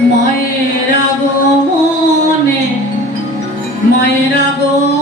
মায়ের মনে মায়ের আগমনে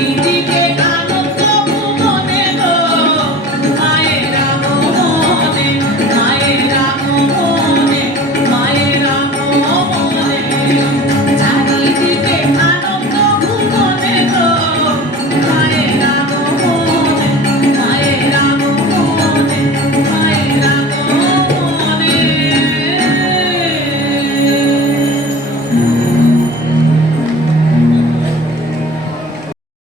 need